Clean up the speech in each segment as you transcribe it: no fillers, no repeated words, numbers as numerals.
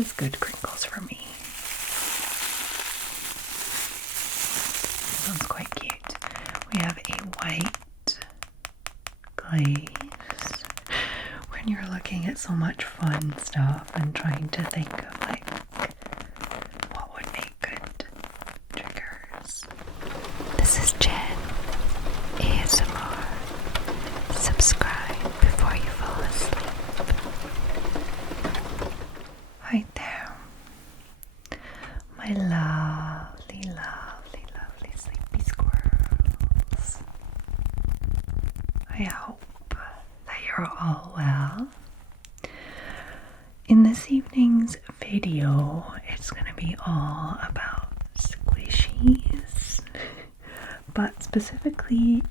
is good crinkles for me. This one's quite cute. We have a white glaze. When you're looking at so much fun stuff and trying to think of like what would make good triggers. This is Jen ASMR. Subscribe before you fall asleep. Right there. My lovely, lovely, lovely sleepy squirrels. I hope that you're all well. In this evening's video, it's going to be all about squishies, but specifically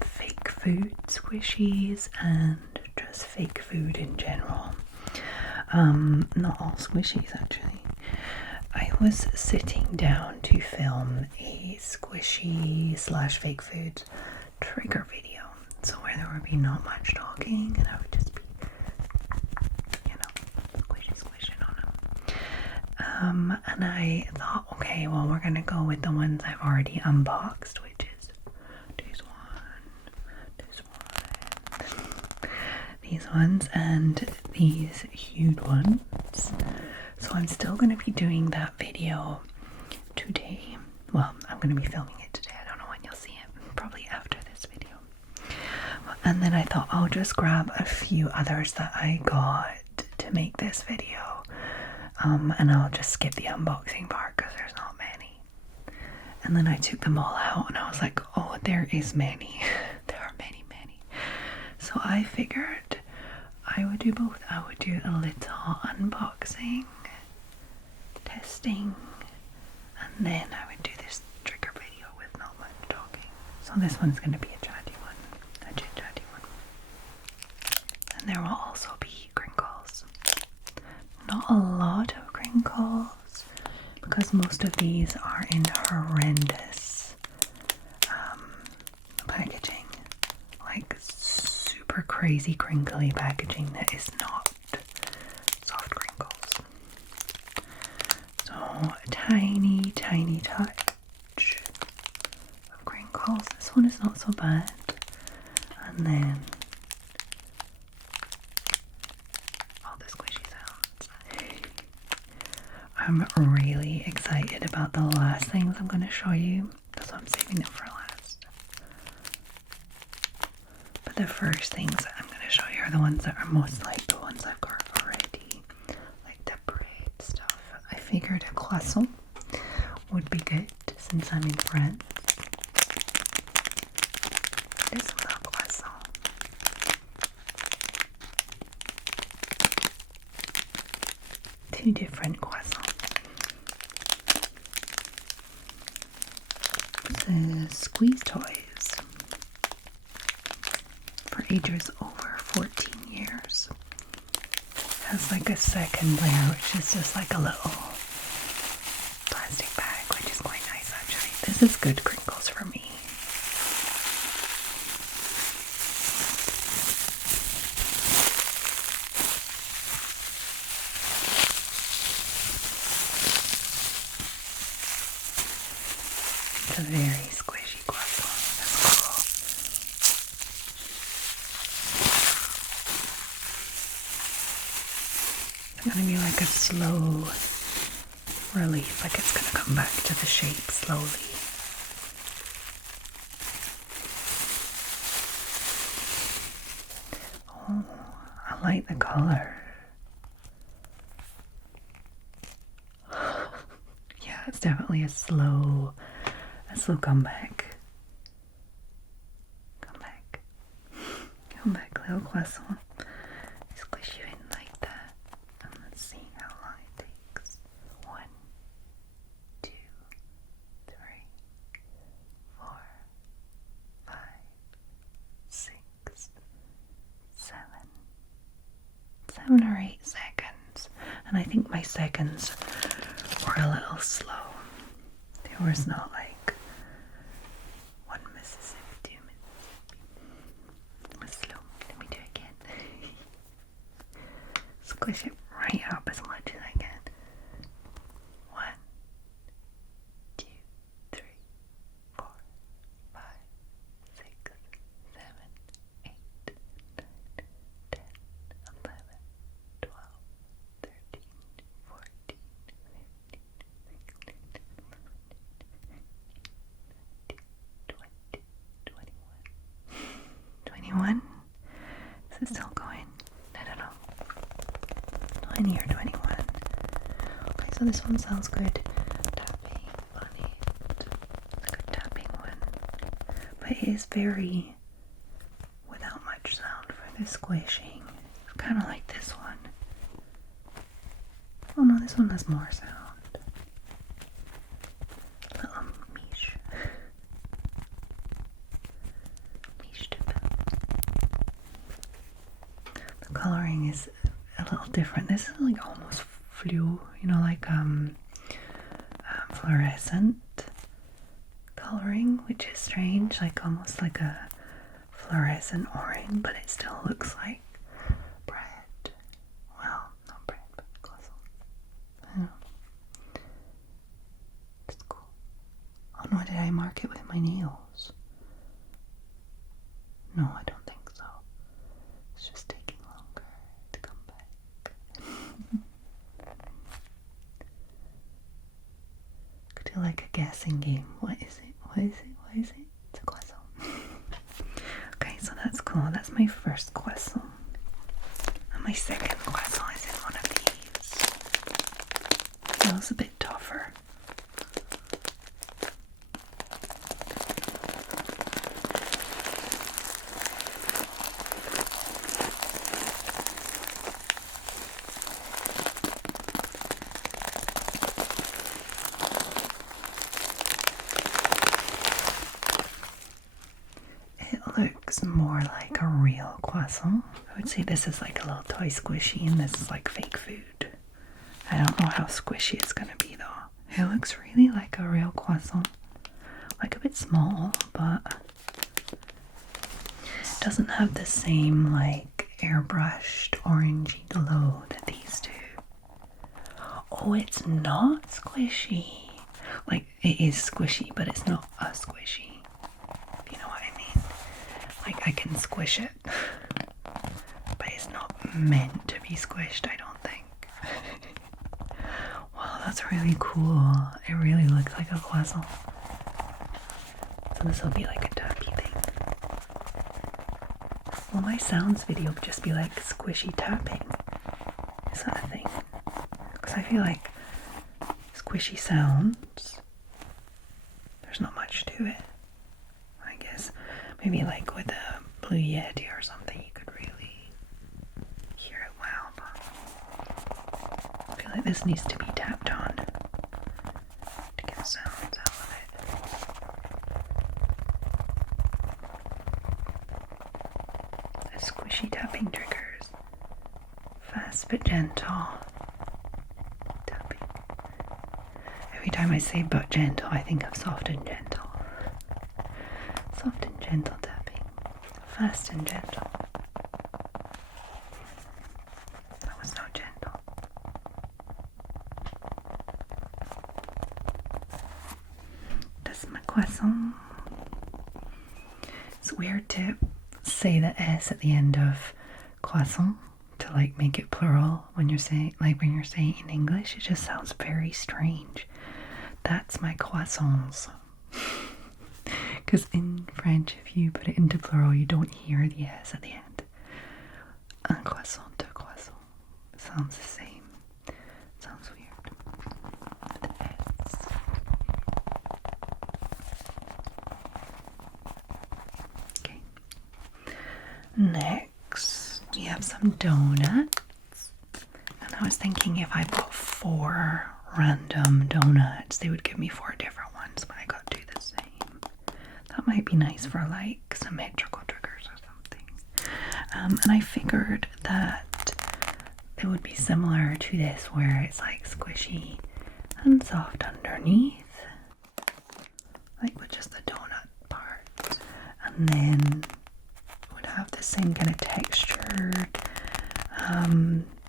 fake food squishies and just fake food in general. Not all squishies actually. I was sitting down to film a squishy / fake food trigger video, so where there would be not much talking and I would just be, squishing on them. And I thought, okay, well, we're gonna go with the ones I've already unboxed, which is these ones, and these huge ones. So I'm still going to be doing that video today. Well, I'm going to be filming it today. I don't know when you'll see it. Probably after this video. And then I thought I'll just grab a few others that I got to make this video. And I'll just skip the unboxing part because there's not many. And then I took them all out and I was like, oh, there is many. There are many, many. So I figured I would do both. I would do a little unboxing, testing, and then I would do this trigger video with not much talking. So this one's going to be a chatty one, a chit-chatty one. And there will also be crinkles. Not a lot of crinkles, because most of these are in horrendous packaging. Like super crazy crinkly packaging that is not soft crinkles. So tiny, tiny touch of crinkles. This one is not so bad. And then all the squishy sounds. I'm really excited about the last things I'm going to show you. That's why I'm saving them for last. But the first things that I'm going to show you are the ones that are most like the ones I've got already. Like the bread stuff. I figured a croissant would be good since I'm in France. This was a croissant. Two different croissants. The squeeze toys for ages over 14 years. Has like a second layer, which is just like a little plastic bag, which is quite nice actually. This is good crinkles for me. It's a very squishy croissant. That's cool. It's gonna be like a slow release, like it's gonna come back to the shape slowly. Oh, I like the color. Yeah, it's definitely a slow comeback. Come back, little croissant. Squish you in like that. And let's see how long it takes. 1, 2, 3, 4, 5, 6, 7. 7 or 8 seconds. And I think my seconds were a little slow. There was not like 1 Mississippi, 2 Mississippi. It was slow. Let me do it again. Squish it right up as much as I can. So this one sounds good. Tapping on it. A good tapping one. But it is very without much sound for the squishing. Kind of like this one. Oh no, this one has more sound. Little miche. Miche tip. The coloring is a little different. This is like almost flu, you know, like fluorescent coloring, which is strange, like almost like a fluorescent orange, but it still looks like bread. Well, not bread, but croissant. I know. It's cool. Oh no, did I mark it with my nails? No, I don't think so. It's just taking longer to come back. Could do like a guessing game. What is it? What is it? What is it? It's a croissant. Okay, so that's cool. That's my first croissant. And my second croissant is in one of these. Feels a bit tougher. Looks more like a real croissant. I would say this is like a little toy squishy and this is like fake food. I don't know how squishy it's gonna be though. It looks really like a real croissant. Like a bit small, but it doesn't have the same like airbrushed orangey glow that these do. Oh, it's not squishy. Like it is squishy, but it's not a squishy. If you know what I mean. Like I can squish it, but it's not meant to be squished, I don't think. Wow, that's really cool. It really looks like a croissant. So this will be like a tappy thing. Will my sounds video just be like squishy tapping? Is that a thing? Because I feel like squishy sounds, there's not much to it. I guess maybe like with a Blue Yeti or something you could really hear it well, but I feel like this needs to be tapped on to get sounds out of it. The squishy tapping triggers. Fast but gentle tapping. Every time I say but gentle, I think of soft and gentle. Soft and gentle tapping. Fast and gentle. That was not gentle. That's my croissant. It's weird to say the S at the end of croissant to like make it plural when you're saying in English. It just sounds very strange. That's my croissants. Because in French, if you put it into plural, you don't hear the S at the end. Un croissant, deux croissants. It sounds the same. It sounds weird. The S. Okay. Next, we have some donuts. And I was thinking if I bought 4 random donuts, they would give me 4 different ones, but I got 2 the same. That might be nice for like symmetrical triggers or something. And I figured that it would be similar to this where it's like squishy and soft underneath. Like with just the donut part. And then it would have the same kind of textured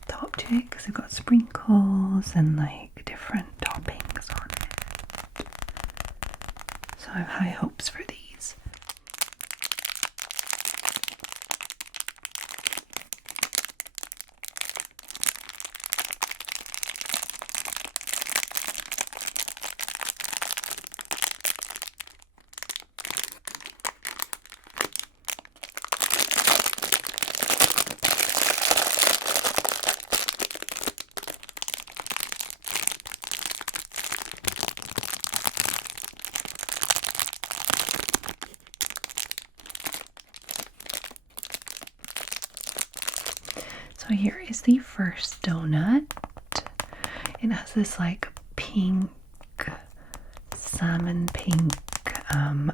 top to it because we've got sprinkles and like different toppings on it. So I have high hopes for these. So here is the first donut. It has this like pink, salmon pink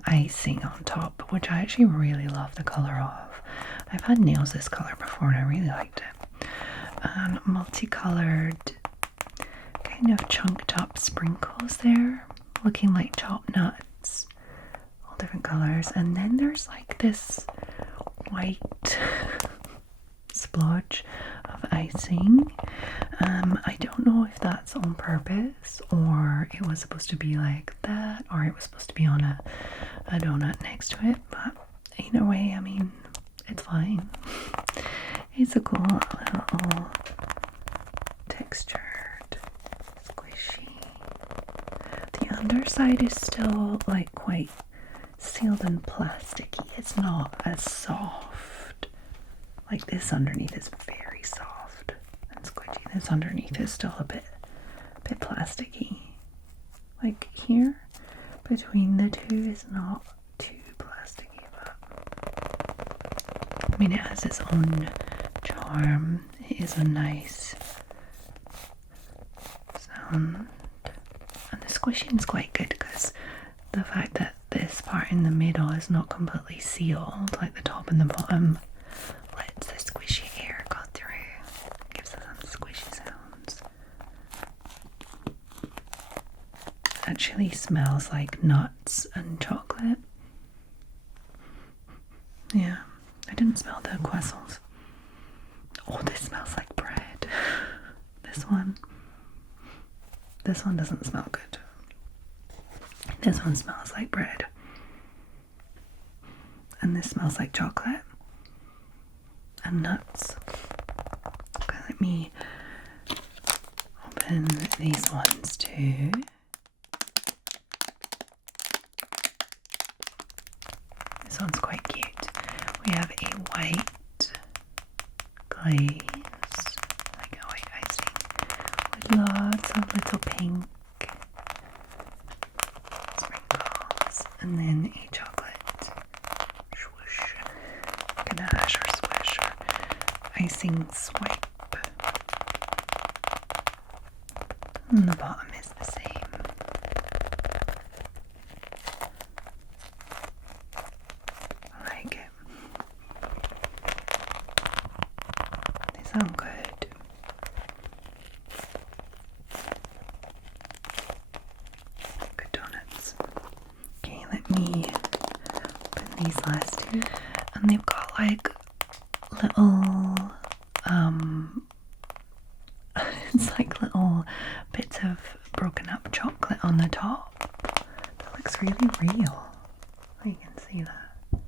icing on top, which I actually really love the color of. I've had nails this color before and I really liked it. And multicolored kind of chunked up sprinkles there, looking like chopped nuts, all different colors. And then there's like this white splodge of icing. I don't know if that's on purpose or it was supposed to be like that, or it was supposed to be on a donut next to it, but either way, I mean, it's fine. It's a cool little textured, squishy. The underside is still like quite sealed and plasticky. It's not as soft. Like this underneath is very soft and squishy. This underneath is still a bit plasticky. Like here, between the two is not too plasticky, but I mean it has its own charm. It is a nice sound. And the squishing is quite good because the fact that this part in the middle is not completely sealed, like the top and the bottom, lets the squishy air go through. Gives us some squishy sounds. Actually smells like nuts and chocolate. Yeah, I didn't smell the croissants. Oh, this smells like bread. This one doesn't smell good. This one smells like bread. And this smells like chocolate and nuts. Okay, let me open these ones too. This one's quite cute. We have a white glaze, like a white icing, with lots of little pink sprinkles, and then a chocolate swoosh, ganache or swish or icing swipe. And the bottom is the same. I like it. They sound good. Good donuts. Okay, let me open these last two. And they've got like little it's like little bits of broken up chocolate on the top. That looks really real. You can see that.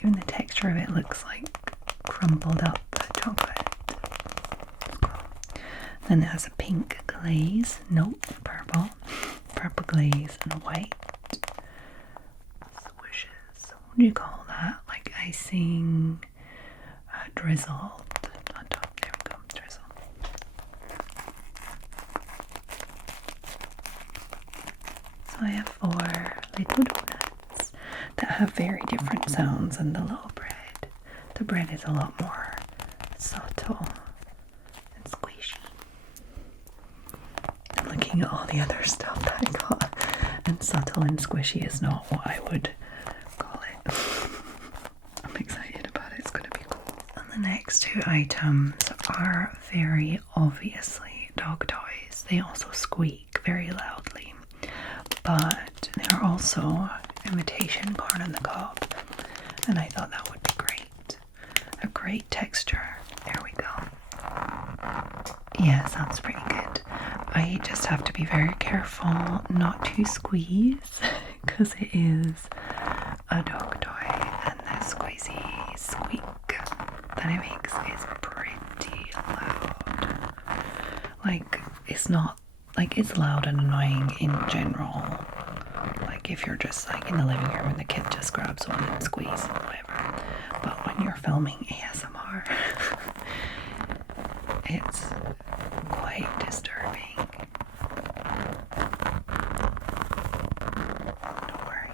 Even the texture of it looks like crumpled up chocolate. It's cool. Then it has a pink glaze. Nope, purple. Purple glaze and white swishes. What do you call that? Like icing drizzled on top. There we go, drizzle. So I have 4 little donuts that have very different sounds than the little bread. The bread is a lot more subtle and squishy. I'm looking at all the other stuff that I got, and subtle and squishy is not what I would call it. I'm excited about it, it's going to be cool. And the next 2 items are very obviously dog toys. They also squeak very loudly, but they're also imitation corn on the cob, and I thought that would be great. A great texture. There we go. Yeah, sounds pretty good. I just have to be very careful not to squeeze because it is a dog toy, and the squeezy squeak that it makes is pretty loud. Like, it's not, like, it's loud and annoying in general. Like if you're just like in the living room and the kid just grabs one and squeezes and whatever. But when you're filming ASMR, it's quite disturbing. Don't worry,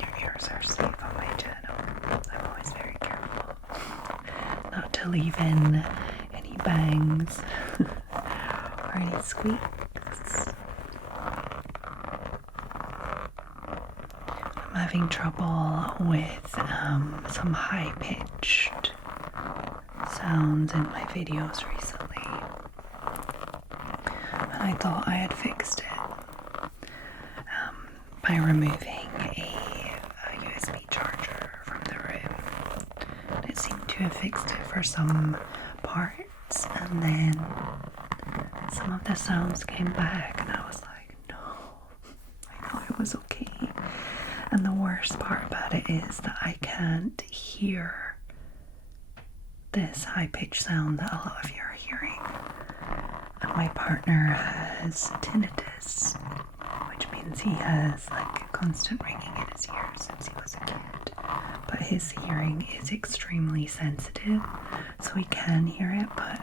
your ears are safe on my channel. I'm always very careful not to leave in clangs or any squeaks. I'm having trouble with some high-pitched sounds in my videos recently, and I thought I had fixed it by removing a USB charger from the room. It seemed to have fixed it for some parts, and then some of the sounds came back, and I was like, no, I thought it was okay. And the worst part about it is that I can't hear this high-pitched sound that a lot of you are hearing. And my partner has tinnitus, which means he has like constant ringing in his ears since he was a kid. But his hearing is extremely sensitive, so he can hear it, but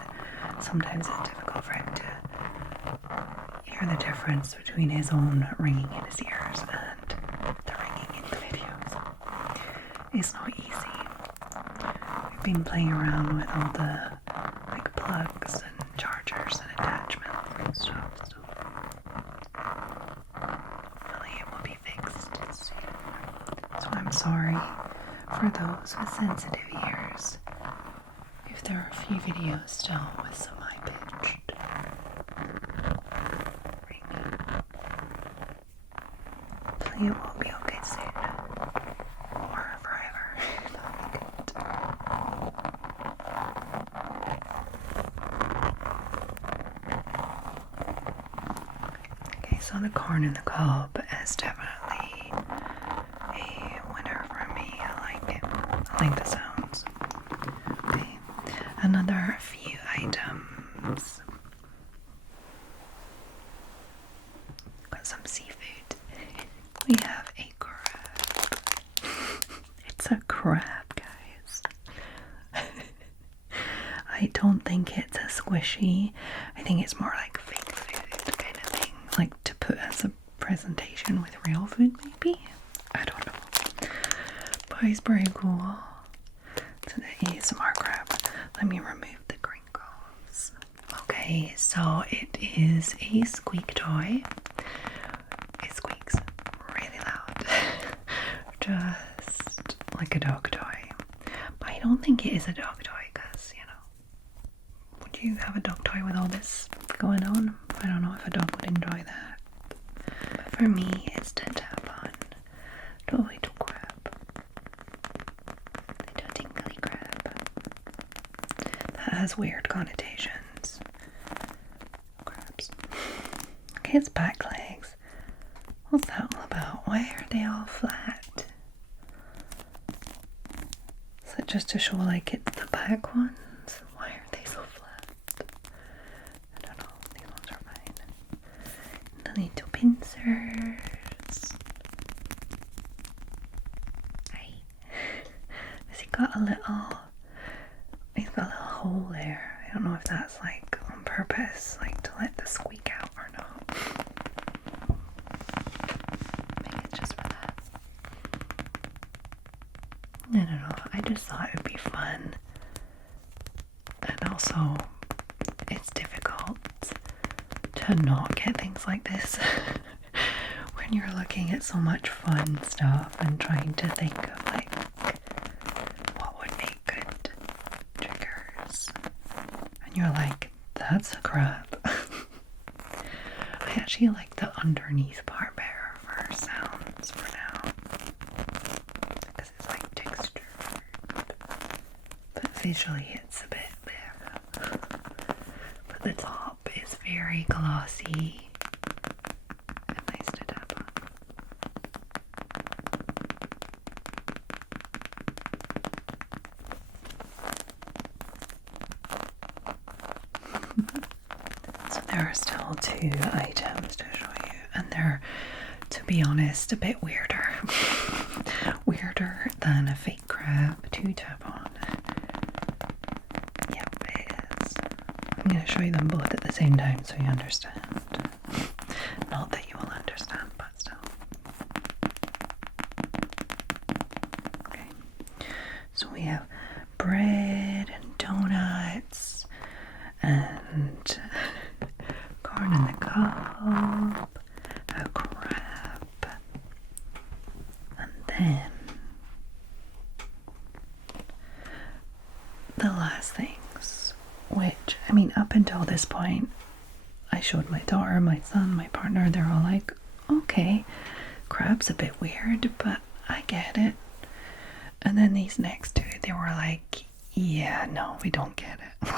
sometimes it's difficult for him to hear the difference between his own ringing in his ears and the ringing in the videos. It's not easy. We've been playing around with all the like plugs and chargers and attachments and stuff, so hopefully it will be fixed soon. So I'm sorry for those with sensitive ears if there are a few videos still with some high-pitched ringing. Hopefully it will be okay soon. Or forever. That'll be good. Okay, so the corn in the cob is definitely a winner for me. I like it. I like the sounds. Okay, another few items. Got some seafood. We have a crab. It's a crab, guys. I don't think it's a squishy. I think it's more like fake food kind of thing. Like to put as a presentation with real food, maybe? I don't know. But it's pretty cool. So the ASMR crab. Let me remove the crinkles. Okay, so it is a squeak toy. It squeaks really loud. Just like a dog toy. But I don't think it is a dog toy because, you know, would you have a dog toy with all this going on? I don't know if a dog would enjoy that. But for me, it's to tap on the little crab. Little tingly crab. That has weird connotations. Crabs. Okay, its back legs. What's that all about? Why are they all flat? Is it just to show like it's the back ones? Why are they so flat? I don't know. These ones are fine. The little pincers. Hi. Has he got a little... He's got a little hole there. I don't know if that's like on purpose, like to let the squeak out or not. Maybe it's just for that. I don't know. I just thought it would be fun. And also, it's difficult to not get things like this when you're looking at so much fun stuff and trying to think of like what would make good triggers. And you're like, that's a crab. I actually like the underneath part better for sounds for now. Because it's like textured. But visually it's a bit better. But the top is very glossy and nice to tap on. So there are still 2 items to show you, and they're, to be honest, a bit weirder. Weirder than a fake crab to tap on. Yep, it is. I'm going to show you them both at the same time so you understand. Not that you will understand, but still. Okay. So we have bread and donuts and in the cup, a crab, and then the last things, which, I mean, up until this point, I showed my daughter, my son, my partner, they're all like, okay, crab's a bit weird, but I get it. And then these next two, they were like, yeah, no, we don't get it.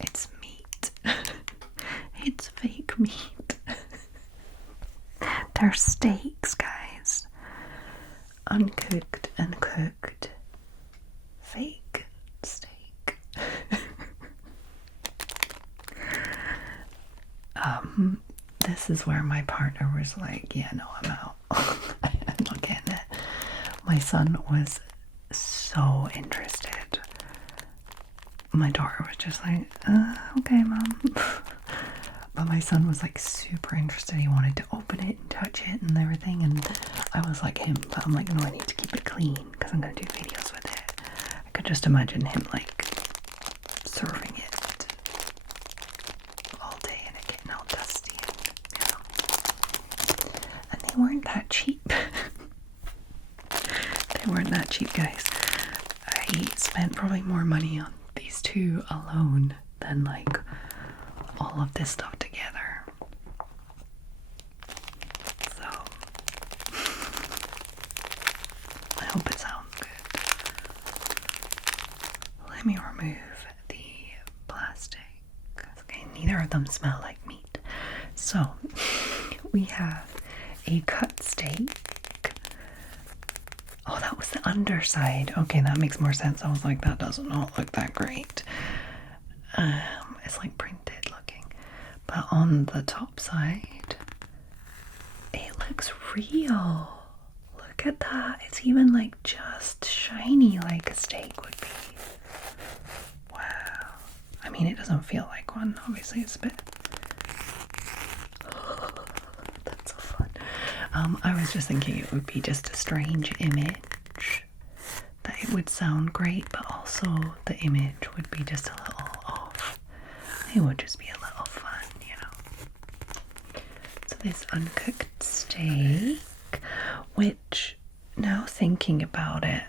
It's meat. It's fake meat. They're steaks, guys. Uncooked and cooked. Fake steak. This is where my partner was like, yeah, no, I'm out. I'm not getting it. My son was so interested. My daughter was just like, okay, Mom. But my son was like super interested. He wanted to open it and touch it and everything. And I was like him, but I'm like, no, I need to keep it clean because I'm going to do videos with it. I could just imagine him like serving it all day and it getting all dusty. And, you know. And they weren't that cheap. They weren't that cheap, guys. I spent probably more money on these two alone than like all of this stuff together. So I hope it sounds good. Let me remove the plastic. Okay, neither of them smell like meat. So we have a cut steak. Oh, that was the underside. Okay, that makes more sense. I was like, that does not look that great. It's like printed looking. But on the top side, it looks real. Look at that. It's even like just shiny like a steak would be. Wow. I mean, it doesn't feel like one. Obviously, it's a bit... That's so fun. I was just thinking it would be just a strange image, that it would sound great, but also the image would be just a little off. It would just be a little fun, you know. So this uncooked steak, which, now thinking about it,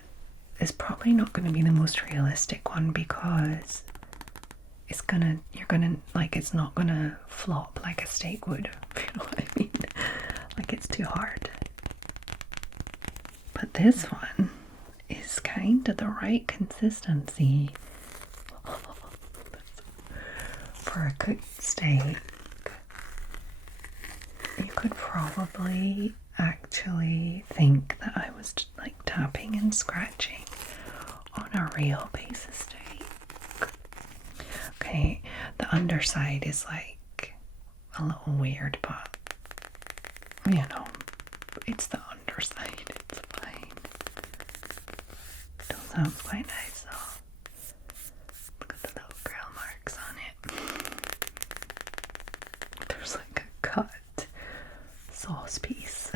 is probably not going to be the most realistic one because it's not gonna flop like a steak would, if you know what I mean. Like, it's too hard. But this one is kind of the right consistency for a cooked steak. You could probably actually think that I was like tapping and scratching on a real piece of steak. Okay, the underside is like a little weird, but you know, it's the underside, it's fine. Still sounds quite nice though. Look at the little grill marks on it. There's like a cut sauce piece.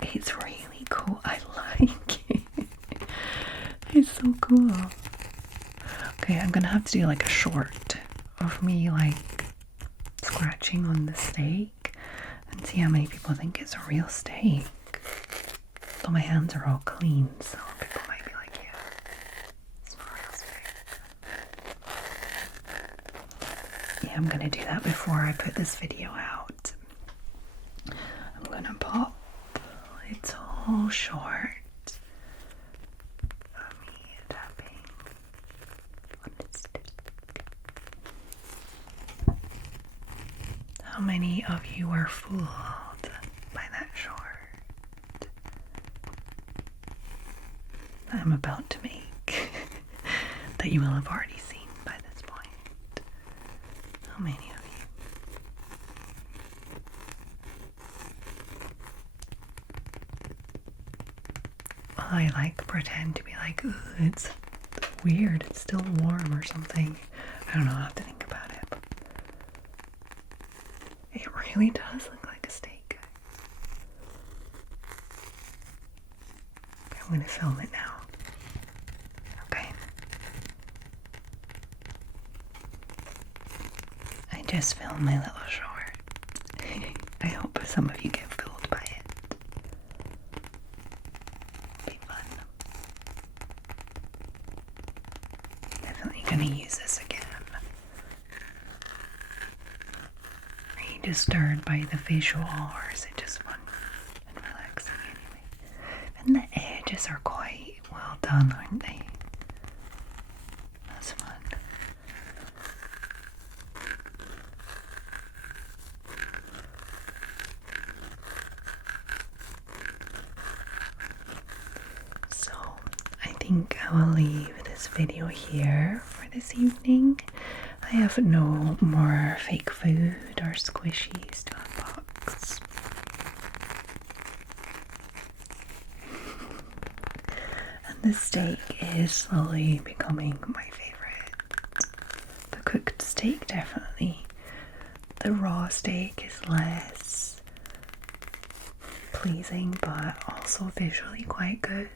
It's really cool. I like it. It's so cool. Okay, I'm gonna have to do like a short of me like scratching on the steak and see how many people think it's a real steak. Though my hands are all clean, so people might be like, yeah, it's not a real steak. Yeah, I'm gonna do that before I put this video out. I'm gonna pop its whole short of me tapping on the stick. How many of you were fooled by that short that I'm about to make that you will have already seen by this point? How many of you? Well, I like pretend to be like, ooh, it's weird, it's still warm or something. I don't know, I'll have to think about it. It really does look like a steak. I'm gonna film it now. Okay. just filmed my little short. I hope some of you get fooled by it. Be fun. Definitely gonna use this again. Are you disturbed by the visual, or is it just fun and relaxing anyway? And the edges are quite well done, aren't they? That's fun. So, I think I will leave this video here for this evening. I have no more fake food or squishies to unbox. And the steak is slowly becoming my favorite. The cooked steak, definitely. The raw steak is less pleasing, but also visually quite good.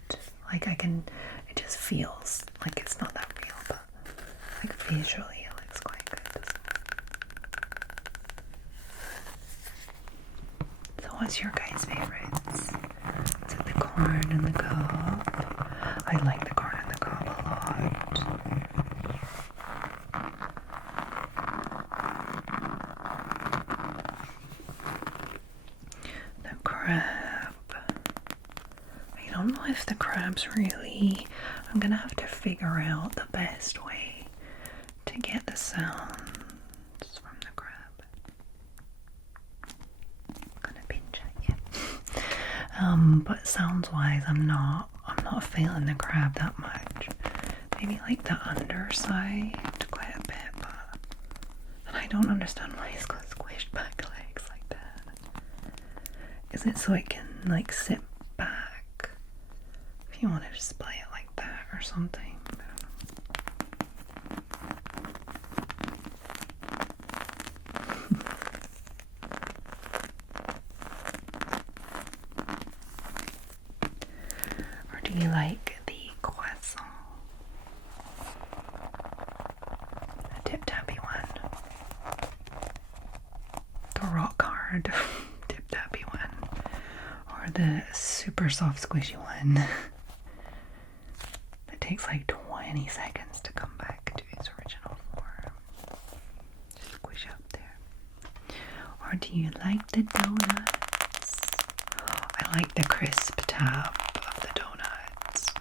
Like it just feels like it's not that real, but like visually it looks quite good, doesn't it? So what's your guys' favorites? Is it the corn and the cob? I like the corn and the cob a lot. The crab. I don't know if the crab's really... I'm gonna have to figure out the best way to get the sounds from the crab. I'm gonna pinch it, yeah. But sounds wise, I'm not feeling the crab that much. Maybe like the underside quite a bit, but and I don't understand why it's got squished back legs like that. Is it so it can like sit back? If you want to display it like that or something. Or do you like the croissant? The tip tappy one. The rock hard tip tappy one. Or the super soft squishy one. It takes like 20 seconds to come back to its original form. Just squish up there. Or do you like the donuts? I like the crisp tap of the donuts.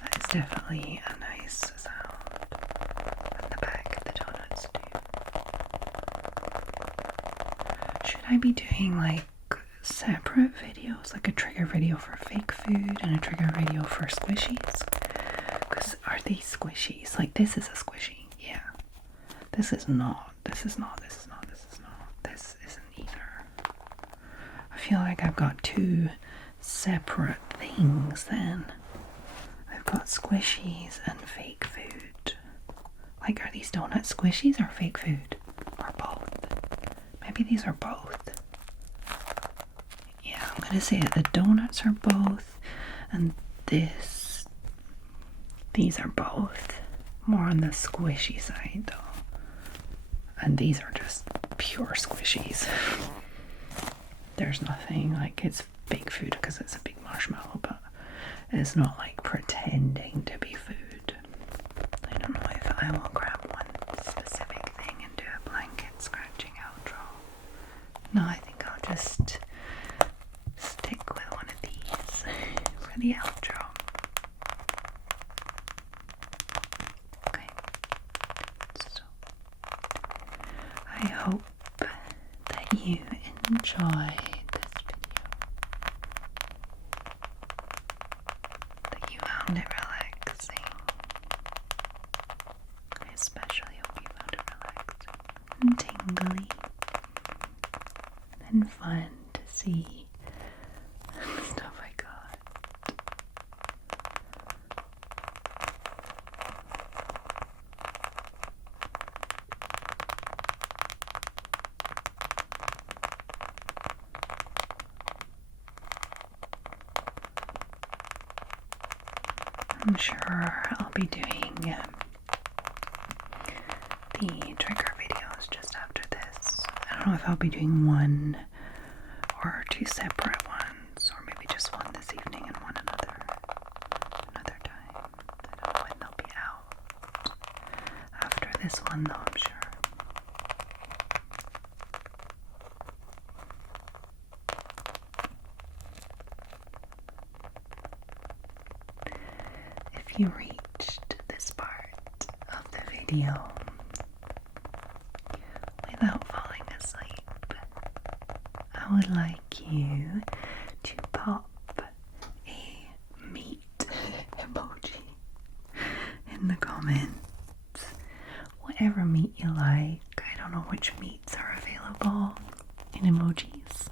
That is definitely a nice sound. And the back of the donuts too. Should I be doing like separate videos, like a trigger video for fake food and a trigger video for squishies? Because are these squishies? Like this is a squishy, yeah. This is not, this is not, this is not, this is not, this isn't either. I feel like I've got two separate things then. I've got squishies and fake food. Like are these donut squishies or fake food? Or both? Maybe these are both. Yeah, I'm gonna say that the donuts are both, and these are both. More on the squishy side though. And these are just pure squishies. There's nothing like it's fake food because it's a big marshmallow, but it's not like pretending to be food. I don't know if I will grab one specific thing and do a blanket scratching outro. No, I think I'll just stick with one of these for the outro. Okay, so I hope that you enjoyed this video, that you found it relaxing. I especially hope you found it relaxing and tingly and fun to see stuff I got. I'm sure I'll be doing the trigger videos just after don't know if I'll be doing one or two separate ones, or maybe just one this evening and one another time. I don't know when they'll be out. After this one though, I'm sure. If you reached this part of the video without falling asleep, I would like you to pop a meat emoji in the comments. Whatever meat you like. I don't know which meats are available in emojis.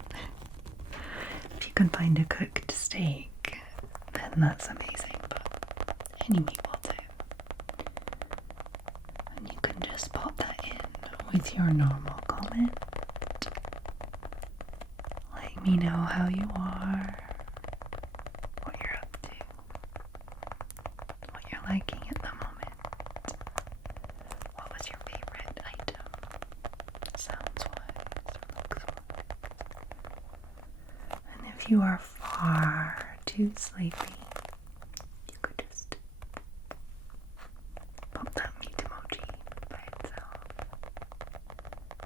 If you can find a cooked steak, then that's amazing, but any meat will do. And you can just pop that in with your normal comment. Let me know how you are, what you're up to, what you're liking at the moment. What was your favorite item, sounds-wise or looks-wise? And if you are far too sleepy, you could just pop that meat emoji by itself.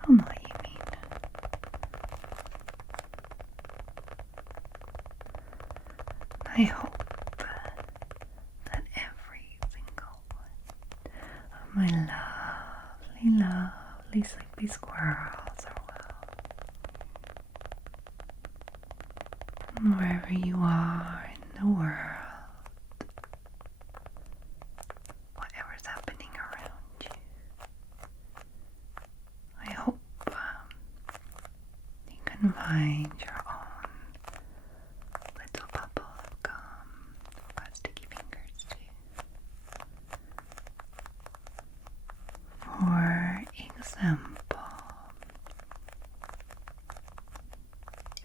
I'll know what you mean. I hope that every single one of my lovely, lovely sleepy squirrels are well. And wherever you are in the world, whatever's happening around you, I hope you can find your own little bubble of calm. I've got sticky fingers too. For example,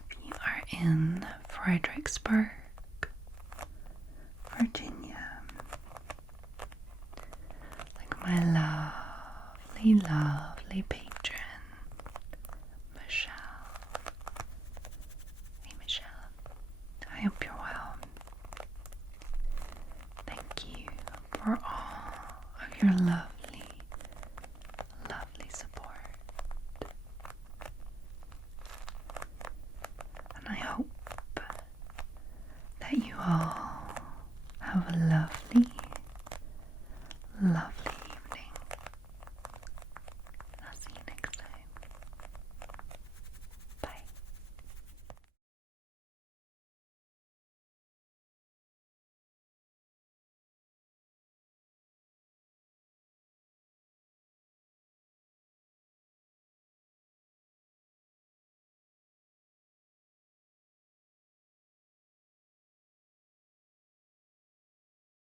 if you are in Fredericksburg, Virginia, like my lovely, lovely patron,